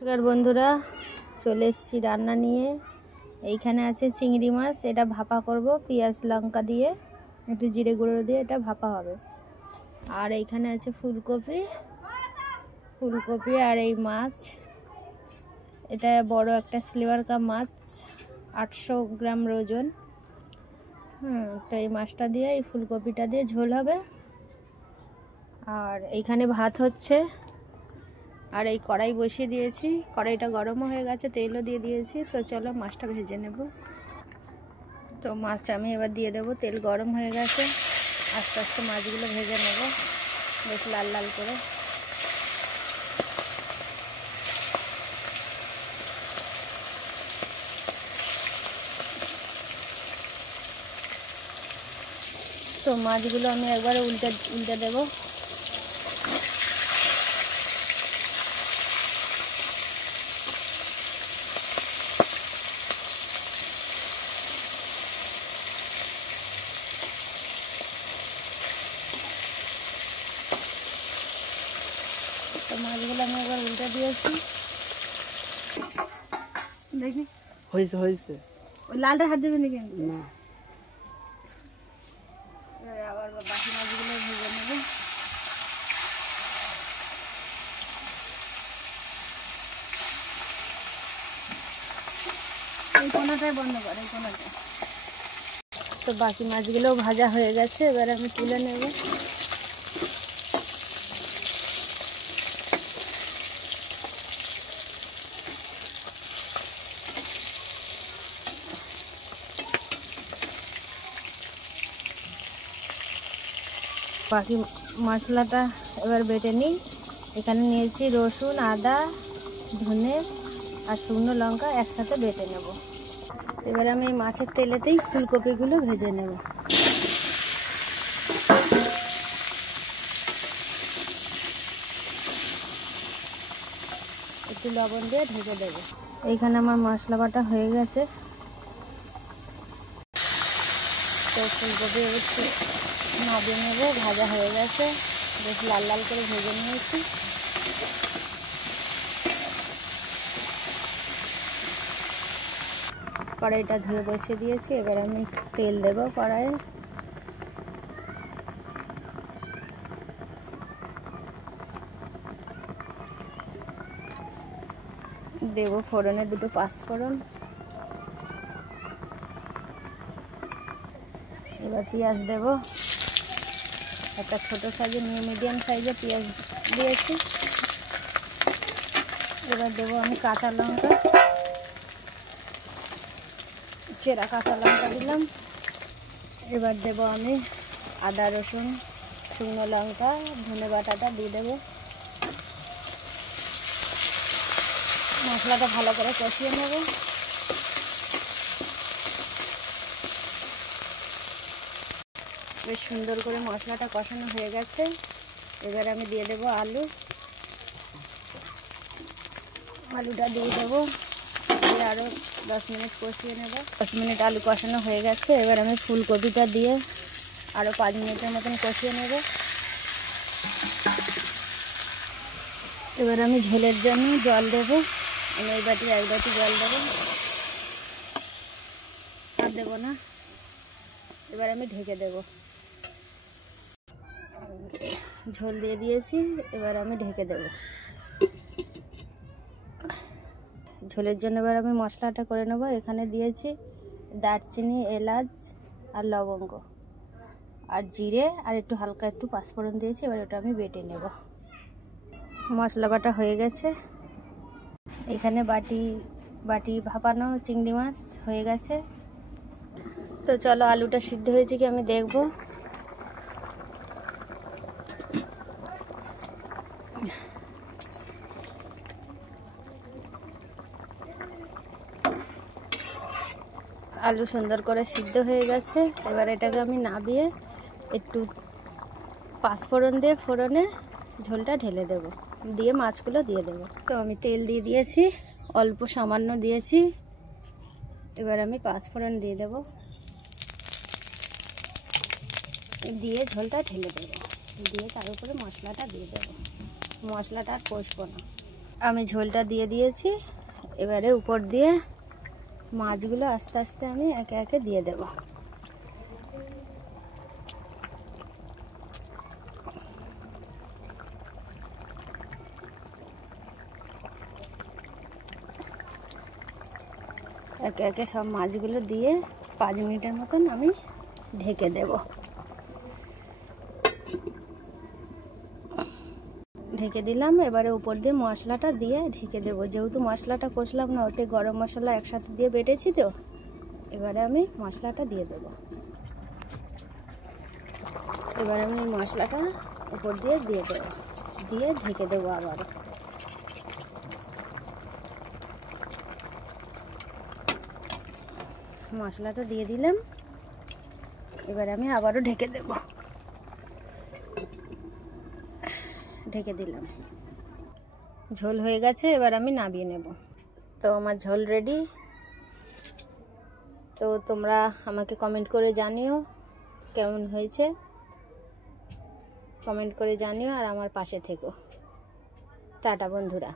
নমস্কার বন্ধুরা, চলে এসেছি রান্না নিয়ে। এইখানে আছে চিংড়ি মাছ, এটা ভাপা করব পেঁয়াজ লঙ্কা দিয়ে, একটু জিরে গুঁড়ো দিয়ে এটা ভাপা হবে। আর এইখানে আছে ফুলকপি আর এই মাছ, এটা বড় একটা সিলভার কাপ মাছ, 800 গ্রাম ওজন। তো এই মাছটা দিয়ে, এই ফুলকপিটা দিয়ে ঝোল হবে। আর এইখানে ভাত হচ্ছে, আর এই কড়াই বসিয়ে দিয়েছি, কড়াইটা গরমও হয়ে গেছে, তেলও দিয়ে দিয়েছি। তো চলো মাছটা ভেজে নেব। তো মাছ আমি এবার দিয়ে দেবো, তেল গরম হয়ে গেছে, আস্তে আস্তে মাছগুলো ভেজে নেব বেশ লাল লাল করে। তো মাছগুলো আমি একবারে উল্টে দেবো। তো মাছগুলো আমি একবার উল্টে দিয়েছি, দেখি হয়েছে ওই লালটা হাত দেবে নাকি না। আবার বাকি মাছগুলো ভেজে নেবো। এই কোনাটাই বন্ধ করে, এই কোনাটা। তো বাকি মাছগুলোও ভাজা হয়ে গেছে, এবার আমি তুলে নেব। বাকি মশলাটা এবার বেটে নিই। এখানে নিয়েছি রসুন, আদা, ধনে আর শুকনো লঙ্কা একসাথে বেটে নেব। এবার আমি এই মাছের তেলেতেই ফুলকপিগুলো ভেজে নেব। একটু লবণ দিয়ে ঢেকে দেবো। এইখানে আমার মশলা বাটা হয়ে গেছে। তো ফুলকপি একটু নামিয়ে নেবো, ভাজা হয়ে গেছে, বেশ লাল লাল করে ভেজে নিয়েছি। কড়াইটা ধুয়ে বসিয়ে দিয়েছি, এবার আমি তেল দেবো কড়াইয়ে। দেবো ফোড়নে দুটো পাঁচফোড়ন, এবার পেঁয়াজ দেব, একটা ছোটো সাইজের মিডিয়াম সাইজের পেঁয়াজ দিয়েছি। এবার দেবো আমি কাঁচা লঙ্কা, চেরা কাঁচা লঙ্কা দিলাম। এবার দেবো আমি আদা, রসুন, শুকনো লঙ্কা, ধনে বাটাটা দিয়ে দেবো। মশলাটা ভালো করে কষিয়ে নেব। বেশ সুন্দর করে মশলাটা কষানো হয়ে গেছে, এবার আমি দিয়ে দেবো আলুটা দিয়ে দেবো, দিয়ে আরও 10 মিনিট কষিয়ে নেব। 10 মিনিট আলু কষানো হয়ে গেছে, এবার আমি ফুলকপিটা দিয়ে আরও 5 মিনিটের মতন কষিয়ে নেব। এবার আমি ঝোলের জন্য জল দেবো, আমি এই বাটি 1 বাটি জল দেবো, আর দেবো না। এবার আমি ঢেকে দেব। ঝোল দিয়ে দিয়েছি, এবার আমি ঢেকে দেব। ঝোলের জন্য এবার আমি মশলাটা করে নেব। এখানে দিয়েছি দারচিনি, এলাচ আর লবঙ্গ আর জিরে, আর একটু হালকা একটু পাঁচফোড়ন দিয়েছি। এবার ওটা আমি বেটে নেব। মশলা বাটা হয়ে গেছে। এখানে বাটি ভাপানো চিংড়ি মাছ হয়ে গেছে। তো চলো আলুটা সিদ্ধ হয়েছে কি আমি দেখব। আলু সুন্দর করে সিদ্ধ হয়ে গেছে, এবার এটাকে আমি নামিয়ে একটু পাঁচফোড়ন দিয়ে ফোড়নে ঝোলটা ঢেলে দেব, দিয়ে মাছগুলো দিয়ে দেব। তো আমি তেল দিয়ে দিয়েছি, অল্প সামান্য দিয়েছি। এবার আমি পাঁচফোড়ন দিয়ে দেব, দিয়ে ঝোলটা ঢেলে দেবো, দিয়ে তার উপরে মশলাটা দিয়ে দেবো। মশলাটা আর কষবো না। আমি ঝোলটা দিয়ে দিয়েছি। এবারে উপর দিয়ে মাছগুলো আস্তে আস্তে আমি একে একে দিয়ে দেব। একে একে সব মাছগুলো দিয়ে 5 মিনিটের মতন আমি ঢেকে দেব। ঢেকে দিলাম। এবারে উপর দিয়ে মশলাটা দিয়ে ঢেকে দেব। যেহেতু মশলাটা কষলাম না, ওতে গরম মশলা একসাথে দিয়ে বেটেছি তো, এবারে আমি মশলাটা দিয়ে দেব। এবার আমি মশলাটা উপর দিয়ে দেব, দিয়ে ঢেকে দেবো আবার। মশলাটা দিয়ে দিলাম। এবার আমি আবারও ঢেকে দেব। ঢেকে দিলাম। ঝোল হয়ে গেছে, এবার আমি নামিয়ে নেব। তো আমার ঝোল রেডি। তো তোমরা আমাকে কমেন্ট করে জানিও কেমন হয়েছে। কমেন্ট করে জানিও আর আমার পাশে থেকো। টাটা বন্ধুরা।